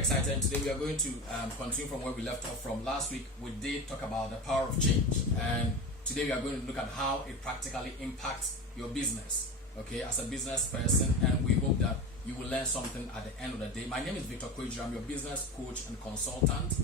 Excited, and today we are going to continue from where we left off from last week. We did talk about the power of change, and today we are going to look at how it practically impacts your business, okay, as a business person, and we hope that you will learn something at the end of the day. My name is Victor Kweju. I'm your business coach and consultant,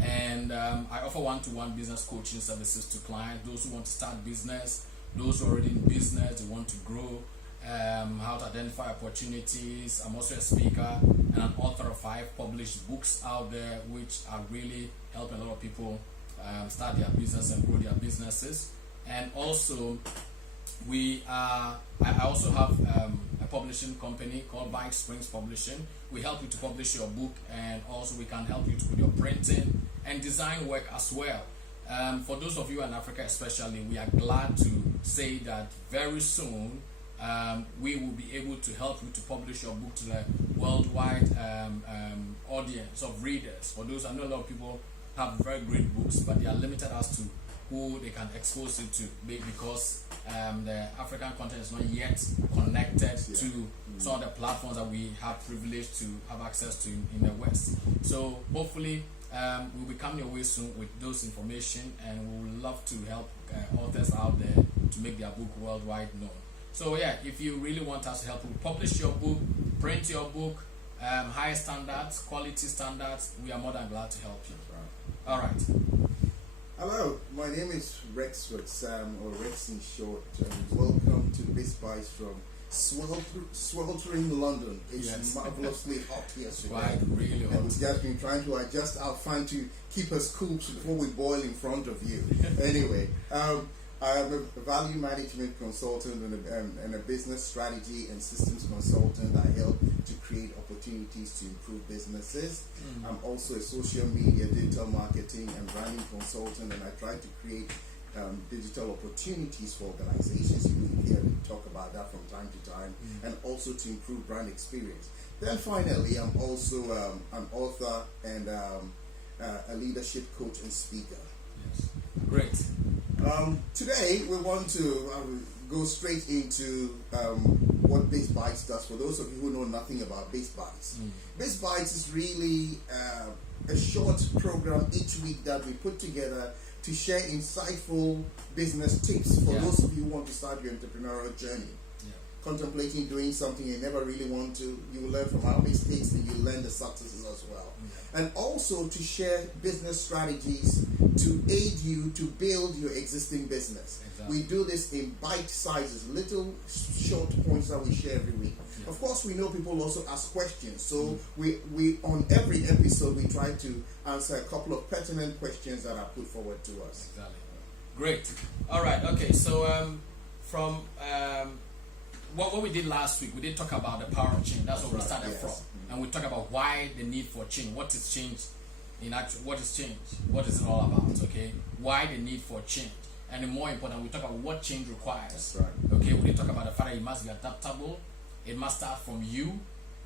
and I offer one-to-one business coaching services to clients, those who want to start business, those who are already in business, they want to grow, how to identify opportunities. I'm also a speaker and an author of 5 published books out there, which are really helping a lot of people start their business and grow their businesses. And also, I also have a publishing company called Bike Springs Publishing. We help you to publish your book, and also we can help you to put your printing and design work as well. For those of you in Africa especially, we are glad to say that very soon we will be able to help you to publish your book to the worldwide audience of readers. For those, I know a lot of people have very great books, but they are limited as to who they can expose it to, because the African content is not yet connected to some of the platforms that we have privileged to have access to in the West. So hopefully we'll be coming your way soon with those information, and we would love to help authors out there to make their book worldwide known. So yeah, if you really want us to help you publish your book, print your book, high standards, quality standards, we are more than glad to help you. All right. Hello, my name is Rex with Sam, or Rex in short, and welcome to Biz Bites from sweltering London. It's marvelously hot here today. Quite really hot. And we've just been trying to adjust our fan to keep us cool before we boil in front of you. Anyway, I am a value management consultant and a business strategy and systems consultant. I help to create opportunities to improve businesses. I'm also a social media, digital marketing and branding consultant, and I try to create digital opportunities for organizations. You will hear me talk about that from time to time, and also to improve brand experience. Then finally, I'm also an author and a leadership coach and speaker. Yes. Great. Today we want to go straight into what Biz Bites does. For those of you who know nothing about Biz Bites, Biz Bites is really a short program each week that we put together to share insightful business tips for those of you who want to start your entrepreneurial journey. Contemplating doing something you never really want to, you will learn from our mistakes and you learn the successes as well. And also to share business strategies to aid you to build your existing business. We do this in bite sizes, little short points that we share every week. Of course, we know people also ask questions, so we on every episode we try to answer a couple of pertinent questions that are put forward to us. Exactly. Great. All right. Okay. So from what we did last week, we did talk about the power of change. That's where we started from, and we talked about why the need for change. What is change? What is change? What is it all about? Okay, why the need for change, and the more important, we talk about what change requires. Okay, we did talk about the fact that it must be adaptable. It must start from you.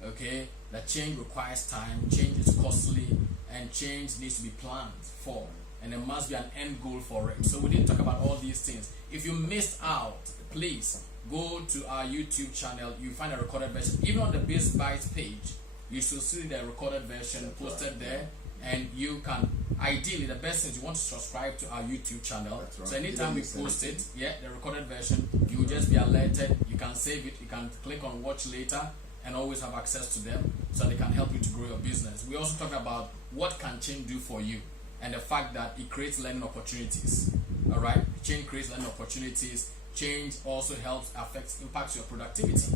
Okay, that change requires time. Change is costly, and change needs to be planned for, and there must be an end goal for it. So we did talk about all these things. If you missed out, please go to our YouTube channel. You find a recorded version. Even on the Biz Bites page, you should see the recorded version posted there. And you can, ideally, the best thing is you want to subscribe to our YouTube channel. So anytime we post it, the recorded version, you will just be alerted. You can save it. You can click on watch later and always have access to them, so they can help you to grow your business. We also talk about what can change do for you, and the fact that it creates learning opportunities. All right, change creates learning opportunities. Change also impacts your productivity.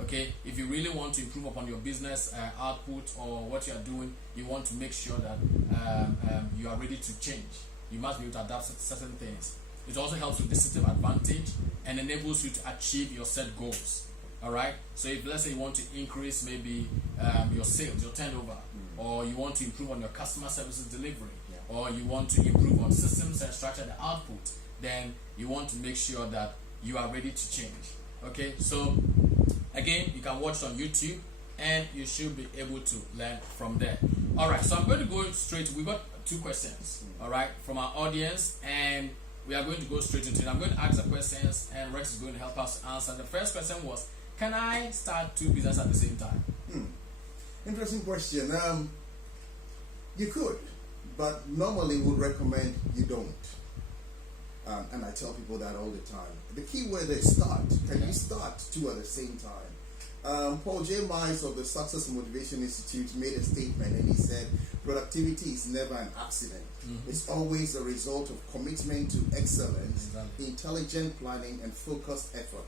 Okay, if you really want to improve upon your business output or what you are doing, you want to make sure that you are ready to change. You must be able to adapt to certain things. It also helps with decisive advantage and enables you to achieve your set goals. All right. So if, let's say, you want to increase maybe your sales, your turnover, or you want to improve on your customer services delivery, or you want to improve on systems and structure the output, then you want to make sure that you are ready to change. Okay, so again, you can watch on YouTube and you should be able to learn from there. All right, so I'm going to go straight. We got 2 questions, all right, from our audience, and we are going to go straight into it. I'm going to ask the questions, and Rex is going to help us answer. The first question was, can I start 2 businesses at the same time? Interesting question. You could, but normally would recommend you don't. And I tell people that all the time. The key word is start. Can you start two at the same time? Paul J. Miles of the Success Motivation Institute made a statement, and he said, productivity is never an accident. It's always a result of commitment to excellence, intelligent planning, and focused effort.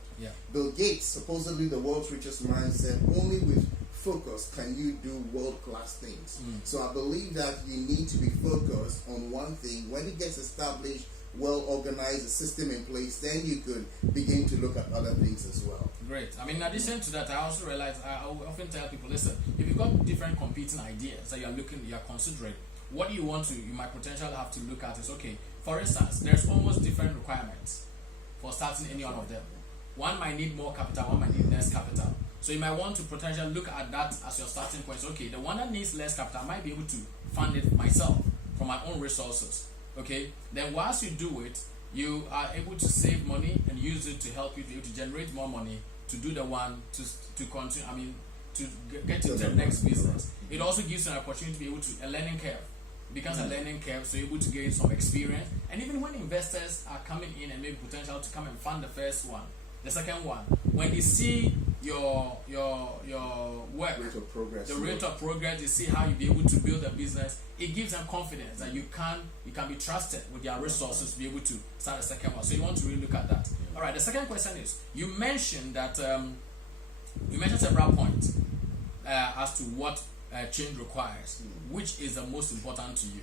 Bill Gates, supposedly the world's richest man, said, only with focus can you do world-class things. So I believe that you need to be focused on one thing. When it gets established, well organized, a system in place, then you could begin to look at other things as well. Great. I mean, in addition to that, I also realize I often tell people, listen, if you've got different competing ideas that you're considering, what you might potentially have to look at is, okay, for instance, there's almost different requirements for starting any one of them. One might need more capital, one might need less capital. So you might want to potentially look at that as your starting point. So, okay, the one that needs less capital, I might be able to fund it myself from my own resources. Okay, then whilst you do it, you are able to save money and use it to help you to generate more money to do the one to continue. I mean, to get into the next business. It also gives you an opportunity to be able to a learning curve. It becomes a learning curve, so you're able to gain some experience. And even when investors are coming in and maybe potential to come and fund the first one, the second one, when they see your work, the rate of progress, they see how you be able to build a business, it gives them confidence that you can be trusted with their resources to be able to start a second one. So you want to really look at that. All right. The second question is, you mentioned that you mentioned several points as to what change requires. Which is the most important to you?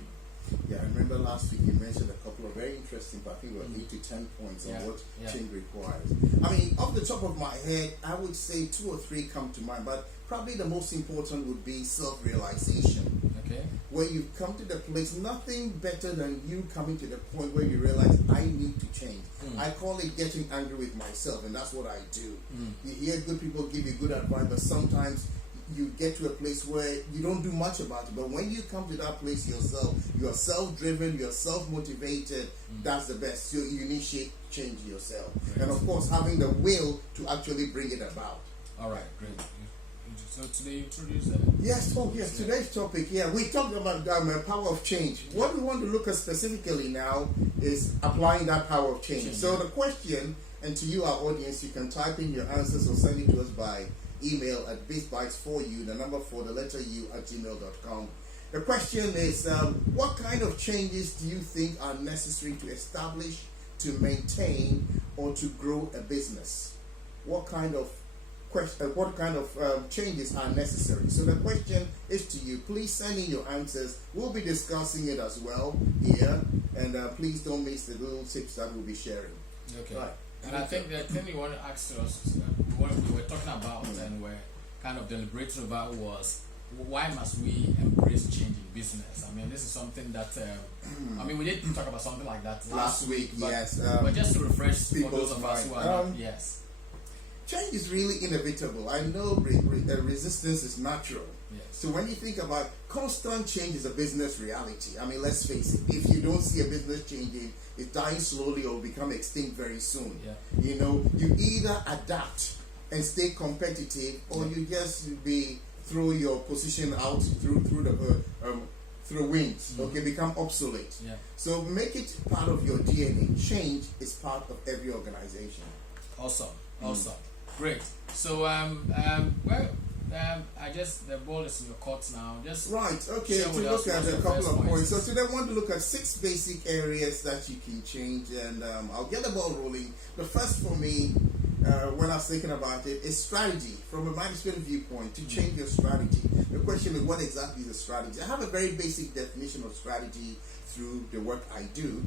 Yeah, I remember last week you mentioned a couple of very interesting, but I think about 8 to 10 points on what change requires. I mean, off the top of my head, I would say 2 or 3 come to mind, but probably the most important would be self-realization. Okay. Where you've come to the place, nothing better than you coming to the point where you realize, I need to change. I call it getting angry with myself, and that's what I do. You hear good people give you good advice, but sometimes you get to a place where you don't do much about it. But when you come to that place yourself, you're self-driven, you're self-motivated, that's the best. So you initiate change yourself. Great. And of course, having the will to actually bring it about. All right, great. So today you introduce Yes, today's topic, we talked about power of change. What we want to look at specifically now is applying that power of change. So the question, and to you, our audience, you can type in your answers or send it to us by email at Biz Bites for you, the number 4, the letter U at gmail.com. The question is, what kind of changes do you think are necessary to establish, to maintain, or to grow a business? What kind of changes are necessary? So the question is to you. Please send in your answers. We'll be discussing it as well here, and please don't miss the little tips that we'll be sharing. Okay. Right. And I think the thing you want to ask us, what we were talking about and we're kind of deliberating about was, why must we embrace change in business? I mean, this is something that, we did talk about something like that last week. But, yes. But just to refresh for those of us who are not, yes. Change is really inevitable. I know resistance is natural. Yes. So when you think about constant change is a business reality. I mean, let's face it. If you don't see a business changing, it's dying slowly or will become extinct very soon. Yeah. You know, you either adapt and stay competitive, or you just throw your position out through winds. Okay, become obsolete. Yeah. So make it part of your DNA. Change is part of every organization. Awesome. Great. So I guess the ball is in your court now. Just right. Okay. To look at a couple of points. So today I want to look at 6 basic areas that you can change, and I'll get the ball rolling. The first for me, when I was thinking about it, is strategy. From a management viewpoint, to change your strategy. The question is, what exactly is a strategy? I have a very basic definition of strategy through the work I do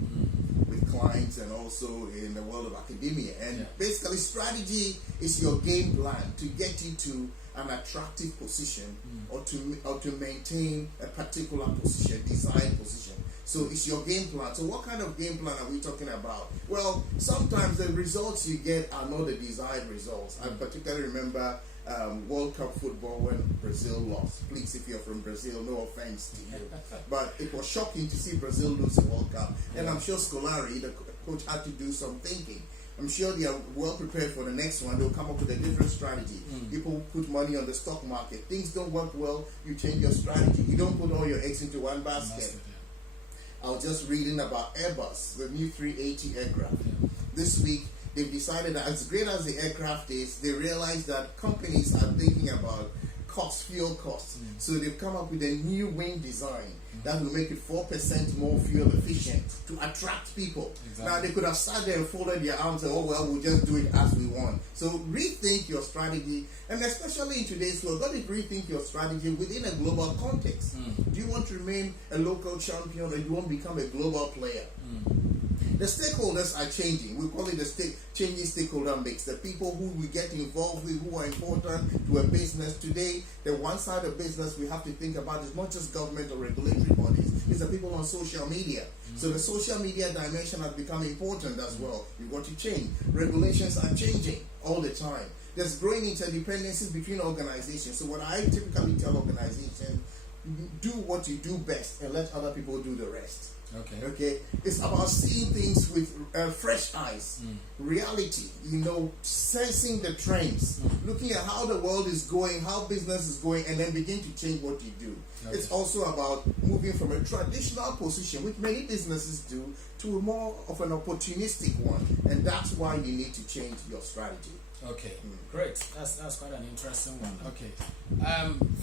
with clients and also in the world of academia. And basically, strategy is your game plan to get you to an attractive position or to maintain a particular position, desired position. So it's your game plan. So what kind of game plan are we talking about? Well, sometimes the results you get are not the desired results. I particularly remember World Cup football when Brazil lost. Please, if you're from Brazil, no offense to you. But it was shocking to see Brazil lose the World Cup. And I'm sure Scolari, the coach, had to do some thinking. I I'm sure they are well prepared for the next one. They'll come up with a different strategy. People put money on the stock market. Things don't work well, you change your strategy. You don't put all your eggs into one basket. I was just reading about Airbus, the new 380 aircraft. This week, they've decided that as great as the aircraft is, they realize that companies are thinking about fuel costs. So they've come up with a new wing design that will make it 4% more fuel efficient to attract people. Exactly. Now, they could have sat there and folded their arms and said, oh, well, we'll just do it as we want. So rethink your strategy, and especially in today's world, got to rethink your strategy within a global context. Do you want to remain a local champion, or do you want to become a global player? The stakeholders are changing. We call it the changing stakeholder mix. The people who we get involved with, who are important to a business. Today, the one side of business we have to think about is not just government or regulatory bodies. It's the people on social media. So the social media dimension has become important as well. You've got to change. Regulations are changing all the time. There's growing interdependencies between organizations. So what I typically tell organizations, do what you do best and let other people do the rest. Okay. It's about seeing things with fresh eyes, reality. Sensing the trends, looking at how the world is going, how business is going, and then begin to change what you do. It's also about moving from a traditional position, which many businesses do, to more of an opportunistic one, and that's why you need to change your strategy. Okay, great. That's quite an interesting one. Okay,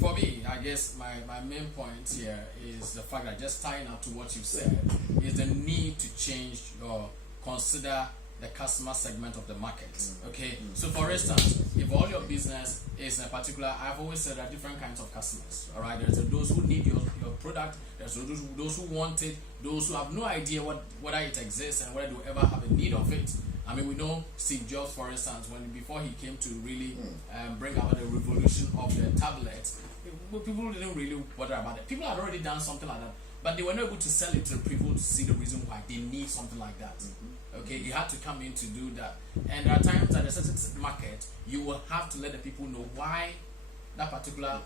for me, I guess my main point here is the fact that, just tying up to what you said, is the need to change or consider the customer segment of the market. Okay, so for instance, if all your business is in a particular, I've always said there are different kinds of customers. All right, there's those who need your product. There's those who want it. Those who have no idea whether it exists and whether they will ever have a need of it. I mean, we know Steve Jobs, for instance, before he came to really bring about the revolution of the tablet, people didn't really bother about it. People had already done something like that, but they were not able to sell it to the people to see the reason why they need something like that. Okay, he had to come in to do that. And there are times at a certain market, you will have to let the people know why that particular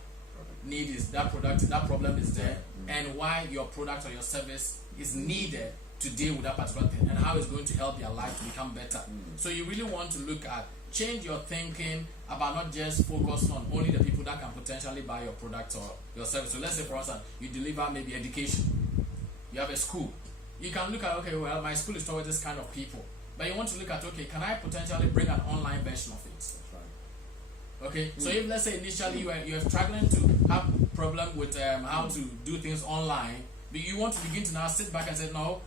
need is, that product, that problem is there, and why your product or your service is needed to deal with that particular thing, and how it's going to help their life to become better. So you really want to look at, change your thinking about not just focus on only the people that can potentially buy your product or your service. So let's say, for instance, you deliver maybe education. You have a school. You can look at, okay, well, my school is towards this kind of people. But you want to look at, okay, can I potentially bring an online version of it? That's right. Okay, so if, let's say, initially you are struggling to have problem with how to do things online, but you want to begin to now sit back and say, no,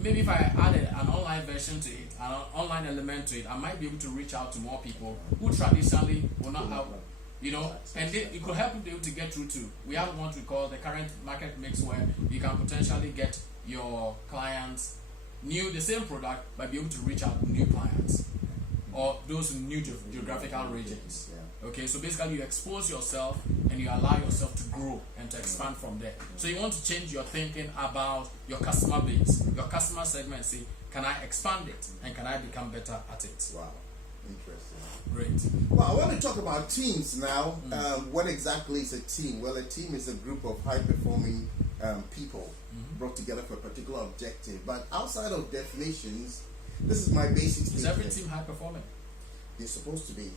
maybe if I added an online version to it, an online element to it, I might be able to reach out to more people who traditionally will not have, and it could help you be able to get through to. We have what we call the current market mix, where you can potentially get your clients the same product, but be able to reach out to new clients or those in new geographical regions. Okay, so basically you expose yourself and you allow yourself to grow and to expand from there. So you want to change your thinking about your customer base, your customer segment. Say, can I expand it and can I become better at it? Wow, interesting. Great. Well, I want to talk about teams now. What exactly is a team? Well, a team is a group of high-performing people brought together for a particular objective. But outside of definitions, this is my basic statement. Is every team high-performing? They're supposed to be.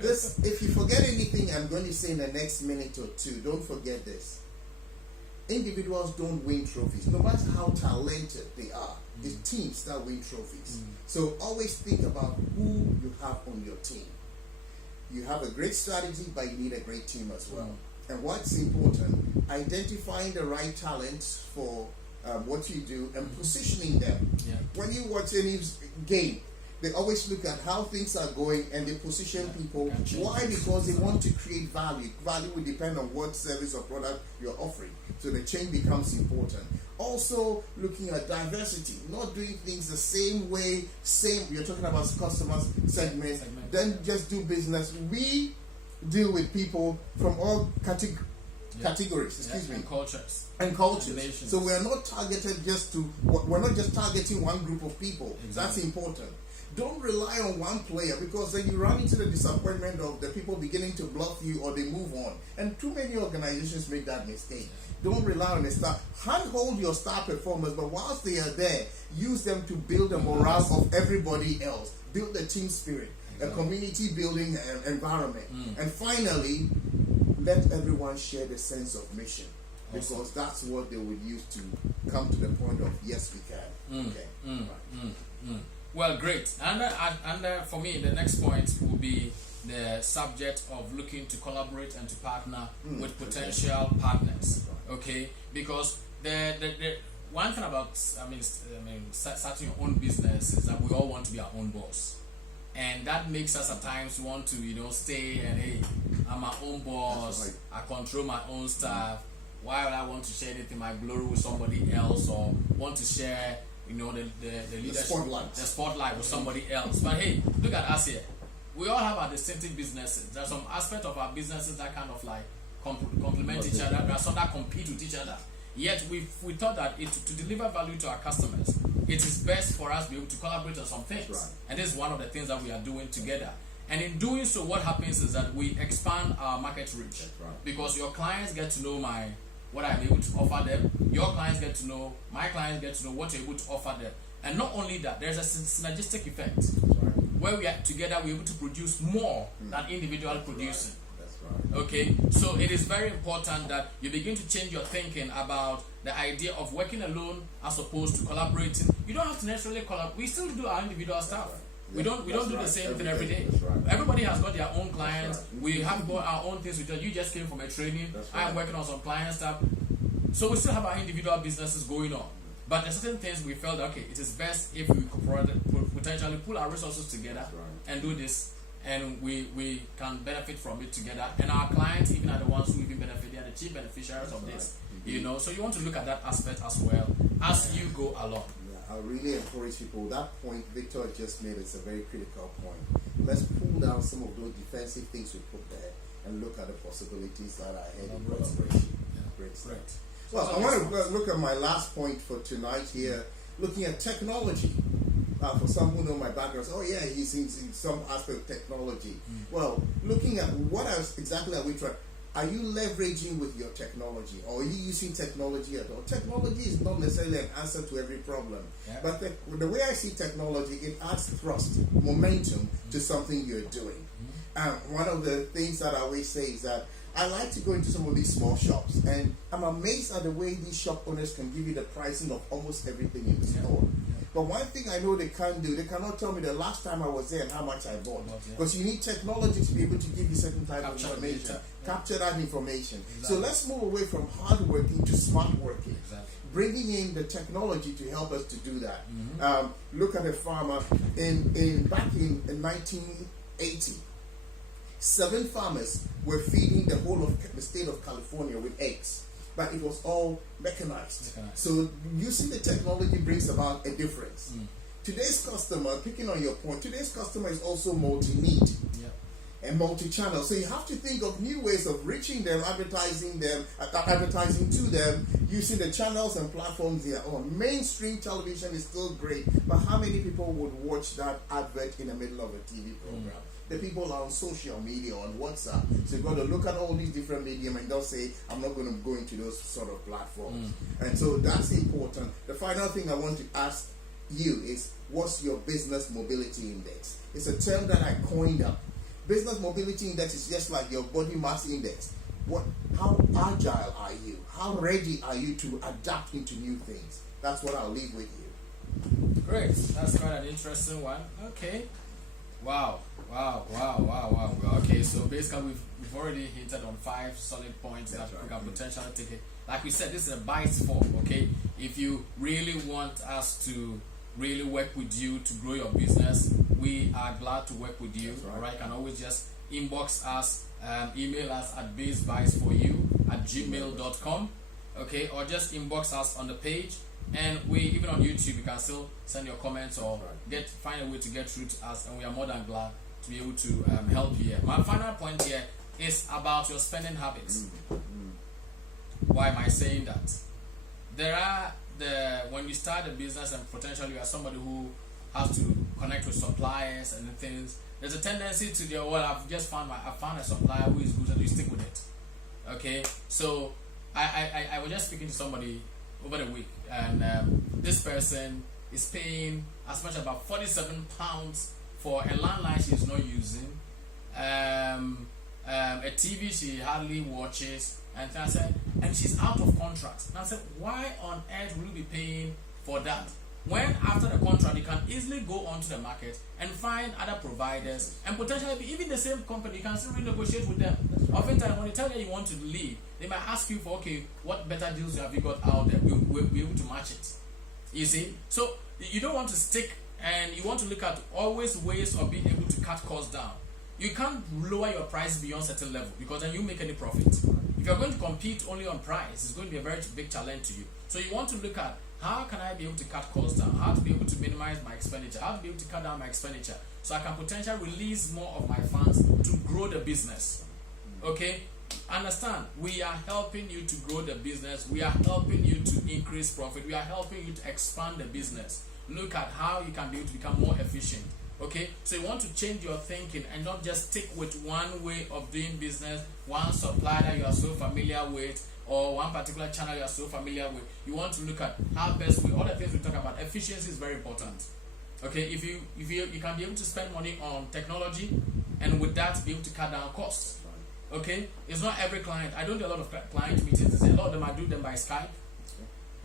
If you forget anything I'm going to say in the next minute or two, don't forget this. Individuals don't win trophies, no matter how talented they are. It's teams that win trophies. So always think about who you have on your team. You have a great strategy, but you need a great team as well. And what's important, identifying the right talents for what you do and positioning them. When you watch any game, they always look at how things are going and they position people. Why? Because they want to create value. Value will depend on what service or product you're offering. So the change becomes important. Also looking at diversity, not doing things the same way, you're talking about customer segments, then just do business. We deal with people from all categories, and cultures. So we're not targeted we're not just targeting one group of people. That's important. Don't rely on one player, because then you run into the disappointment of the people beginning to bluff you or they move on. And too many organizations make that mistake. Don't rely on the star. Handhold your star performers, but whilst they are there, use them to build the morale of everybody else. Build the team spirit, a community building environment. And finally, let everyone share the sense of mission, because that's what they would use to come to the point of, yes, we can. Well, great. And for me, the next point will be the subject of looking to collaborate and to partner with potential partners. Okay, because the one thing about starting your own business is that we all want to be our own boss, and that makes us at times want to stay and, hey, I'm my own boss. I control my own stuff. Why would I want to share anything my glory with somebody else, or want to share the leadership, the spotlight with somebody else? But hey, look at us here. We all have our distinctive businesses. There's some aspect of our businesses that kind of like complement each other. There are some that compete with each other. Yet we thought that to deliver value to our customers, it is best for us to be able to collaborate on some things. And this is one of the things that we are doing together. And in doing so, what happens is that we expand our market reach. Because your clients get to know what I'm able to offer them. Your clients get to know, my clients get to know what you're able to offer them. And not only that, there's a synergistic effect. Where we are together, we're able to produce more than individual producing. Okay, so it is very important that you begin to change your thinking about the idea of working alone as opposed to collaborating. You don't have to necessarily collaborate. We still do our individual stuff. We don't do the same thing every day. Everybody has got their own clients. We have got our own things. You just came from a training. I'm working on some client stuff. So we still have our individual businesses going on. But there are certain things we felt that, okay, it is best if we could potentially pull our resources together and do this, and we can benefit from it together. And our clients even are the ones who even benefit. They are the chief beneficiaries of this. So you want to look at that aspect as well as you go along. I really encourage people. That point Victor just made is a very critical point. Let's pull down some of those defensive things we put there and look at the possibilities that are ahead in collaboration. Great. Well, I want to look at my last point for tonight here, looking at technology. For some who know my background, he's in some aspect of technology. Well, looking at what else exactly are we trying? Are you leveraging with your technology, or are you using technology at all? Technology is not necessarily an answer to every problem, but the way I see technology, it adds thrust, momentum to something you're doing. One of the things that I always say is that I like to go into some of these small shops, and I'm amazed at the way these shop owners can give you the pricing of almost everything in the store. But one thing I know they can't do, they cannot tell me the last time I was there and how much I bought. Because you need technology to be able to give you certain type of information, capture that information. So let's move away from hard working to smart working. Bringing in the technology to help us to do that. Look at a farmer back in 1980. 7 farmers were feeding the whole of the state of California with eggs, but it was all mechanized. So using the technology brings about a difference. Today's customer, picking on your point, today's customer is also multi-need and multi-channel. So you have to think of new ways of reaching them, advertising to them, using the channels and platforms they are on. Mainstream television is still great, but how many people would watch that advert in the middle of a TV program? The people are on social media, on WhatsApp. So you've got to look at all these different medium and they'll say, I'm not going to go into those sort of platforms. And so that's important. The final thing I want to ask you is, what's your business mobility index? It's a term that I coined up. Business mobility index is just like your body mass index. How agile are you? How ready are you to adapt into new things? That's what I'll leave with you. Great. That's quite an interesting one. Okay. Wow. Okay, so basically we've already hinted on 5 solid points that we can potentially take it. Like we said, this is a bites form, okay? If you really want us to really work with you to grow your business, we are glad to work with you. Alright, you can always just inbox us, email us at bizbitesforyou@gmail.com, okay, or just inbox us on the page. And we, even on YouTube, you can still send your comments or find a way to get through to us, and we are more than glad to be able to help you here. My final point here is about your spending habits. Why am I saying that? When you start a business and potentially you are somebody who has to connect with suppliers and things. There's a tendency to go, well, I found a supplier who is good, and you stick with it. Okay, so I was just speaking to somebody over the week, and this person is paying as much as about £47 for a landline she's not using, a TV she hardly watches, and I said, and she's out of contract. And I said, why on earth will you be paying for that? When after the contract, you can easily go onto the market and find other providers, and potentially even the same company, you can still renegotiate with them. Oftentimes, when you tell them you want to leave, they might ask you for, okay, what better deals have you got out there? We'll be able to match it. You see? So you don't want to stick, and you want to look at always ways of being able to cut costs down. You can't lower your price beyond certain level, because then you make any profit. If you're going to compete only on price, it's going to be a very big challenge to you. So you want to look at, how can I be able to cut costs down? How to be able to minimize my expenditure? How to be able to cut down my expenditure so I can potentially release more of my funds to grow the business? Okay? Understand, we are helping you to grow the business. We are helping you to increase profit. We are helping you to expand the business. Look at how you can be able to become more efficient. Okay? So you want to change your thinking and not just stick with one way of doing business, one supplier that you are so familiar with, or one particular channel you are so familiar with. You want to look at how best all the things we talk about. Efficiency is very important. Okay, if you can be able to spend money on technology, and with that be able to cut down costs. Okay, it's not every client. I don't do a lot of client meetings. A lot of them I do them by Skype.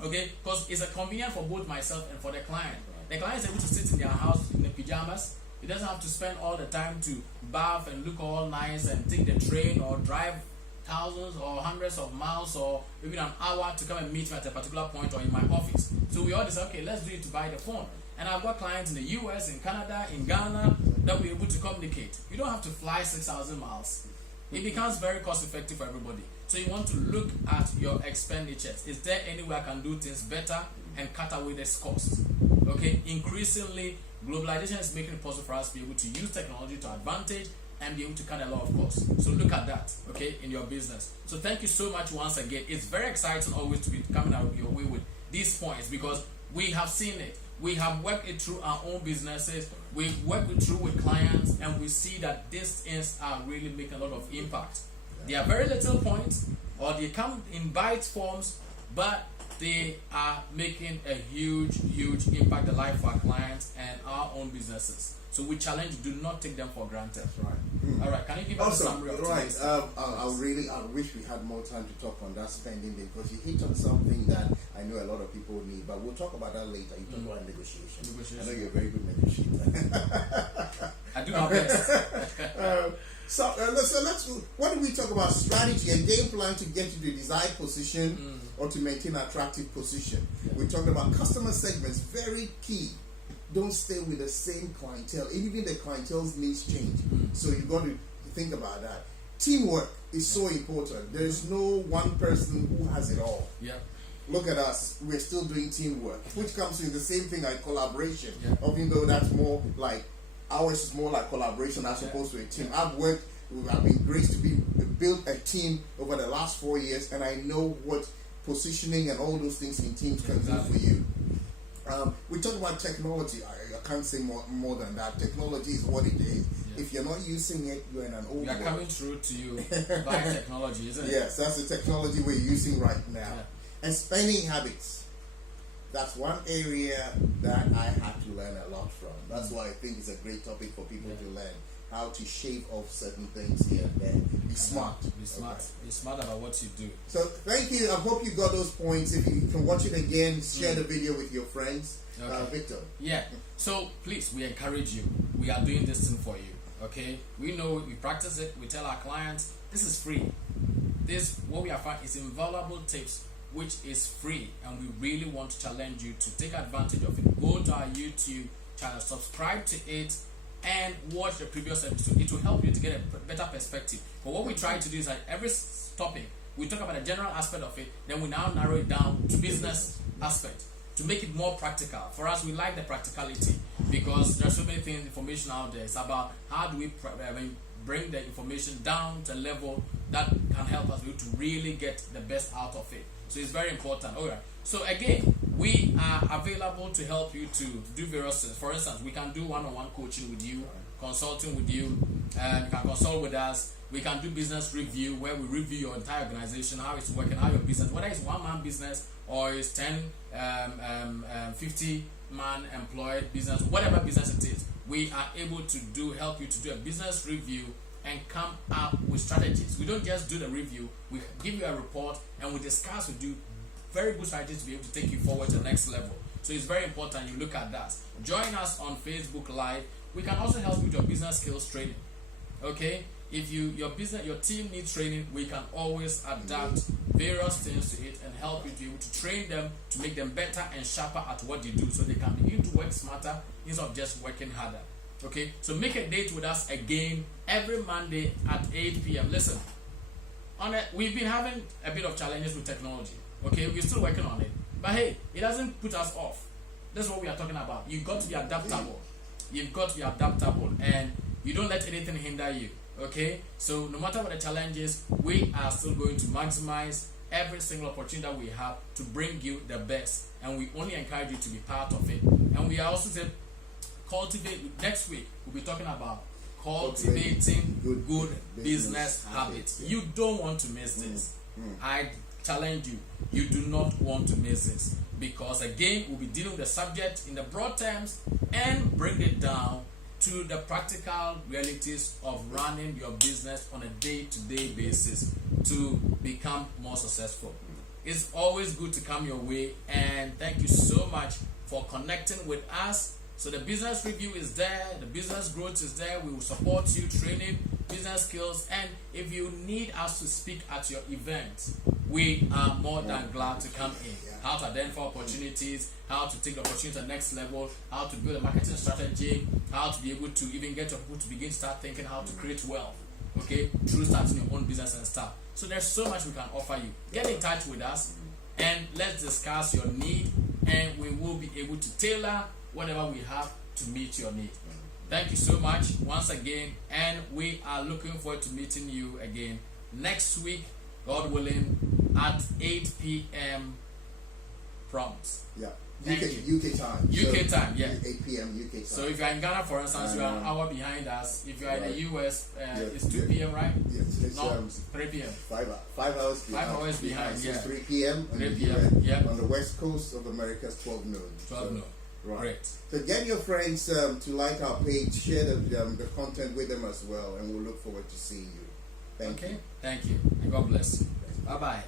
Okay, because it's a convenient for both myself and for the client. The client is able to sit in their house in the pajamas. He doesn't have to spend all the time to bath and look all nice and take the train or drive thousands or hundreds of miles or even an hour to come and meet me at a particular point or in my office. So we all decide, okay, let's do it to buy the phone. And I've got clients in the US, in Canada, in Ghana that we're able to communicate. You don't have to fly 6,000 miles. It becomes very cost effective for everybody. So you want to look at your expenditures. Is there any way I can do things better and cut away this cost? Okay, increasingly globalization is making it possible for us to be able to use technology to advantage and be able to cut a lot of costs. So look at that, okay, in your business. So thank you so much once again. It's very exciting always to be coming out your way with these points, because we have seen it. We have worked it through our own businesses. We work it through with clients, and we see that these things are really making a lot of impact. They are very little points, or they come in bite forms, but they are making a huge impact in the life of our clients and our own businesses. So we challenge you, do not take them for granted. That's right. All right, can you give us a summary of today's? I wish we had more time to talk on that spending bit, because you hit on something that I know a lot of people need, but we'll talk about that later. You talk about negotiation. I know you're a very good negotiator. I do my best. So let's. What do we talk about? Strategy and game plan to get to the desired position or to maintain an attractive position. We talked about customer segments, very key. Don't stay with the same clientele. Even the clientele's needs change. So you've got to think about that. Teamwork is so important. There is no one person who has it all. Yeah. Look at us. We're still doing teamwork, which comes in the same thing like collaboration. Even though that's more like ours is more like collaboration as opposed to a team. I've been graced to build a team over the last 4 years, and I know what positioning and all those things in teams can do for you. We talk about technology. I can't say more than that. Technology is what it is. If you're not using it, you're in an old world. We are coming through to you by technology, isn't it? Yes, that's the technology we're using right now. And spending habits. That's one area that I had to learn a lot from. That's why I think it's a great topic for people to learn. How to shave off certain things here and there. Be smart. Be smart. Okay. Be smart about what you do. So thank you. I hope you got those points. If you can watch it again, share the video with your friends. Victor. Yeah. So please, we encourage you. We are doing this thing for you. Okay. We know, we practice it. We tell our clients this is free. What we are finding is invaluable tips, which is free, and we really want to challenge you to take advantage of it. Go to our YouTube channel, subscribe to it, and watch the previous episode. It will help you to get a better perspective. But what we try to do is that every topic, we talk about the general aspect of it, then we now narrow it down to business aspect to make it more practical. For us, we like the practicality because there's so many things, information out there. It's about how do we bring the information down to a level that can help us to really get the best out of it. So it's very important. All right. So again, we are available to help you to do various things. For instance, we can do one-on-one coaching with you, consulting with you, and you can consult with us. We can do business review where we review your entire organization, how it's working, how your business, whether it's one-man business or it's 50-man employed business, whatever business it is, we are able to help you to do a business review and come up with strategies. We don't just do the review, we give you a report and we discuss with you very good strategies to be able to take you forward to the next level. So it's very important you look at that. Join us on Facebook Live. We can also help you with your business skills training. Okay? If your team needs training, we can always adapt various things to it and help you to be able to train them to make them better and sharper at what they do, so they can begin to work smarter instead of just working harder. Okay, so make a date with us again every Monday at 8 p.m. Listen, we've been having a bit of challenges with technology. Okay, we're still working on it, but hey, it doesn't put us off. That's what we are talking about. You've got to be adaptable. You've got to be adaptable, and you don't let anything hinder you. Okay, so no matter what the challenge is, we are still going to maximize every single opportunity that we have to bring you the best, and we only encourage you to be part of it. And we are also saying, next week we'll be talking about cultivating good business habits. Yeah. You don't want to miss this. I challenge you, you do not want to miss this, because again we'll be dealing with the subject in the broad terms and bring it down to the practical realities of running your business on a day-to-day basis to become more successful. It's always good to come your way, and thank you so much for connecting with us. So the business review is there, the business growth is there. We will support you, training, business skills, and if you need us to speak at your event, we are more than glad to come in. How to identify opportunities, how to take the opportunity to the next level, how to build a marketing strategy, how to be able to even get your people to begin to start thinking how to create wealth, okay, through starting your own business and stuff. So there's so much we can offer you. Get in touch with us and let's discuss your need, and we will be able to tailor whatever we have to meet your need. Thank you so much once again, and we are looking forward to meeting you again next week, God willing, at 8 p.m. prompts. Yeah. UK time. UK time, yeah. 8 p.m. UK time. So if you are in Ghana, for instance, you are an hour behind us. If you are in the US, it's 2 p.m., right? Yes, it's no, 3 p.m. 5 hours behind. 5 hours behind, yeah. 3 p.m. 3 p.m., yeah. On the west coast of America, it's 12 noon. 12 noon. Right. Great. So get your friends to like our page, share the content with them as well, and we'll look forward to seeing you. Thank you. Thank you. And God bless you. Bye-bye.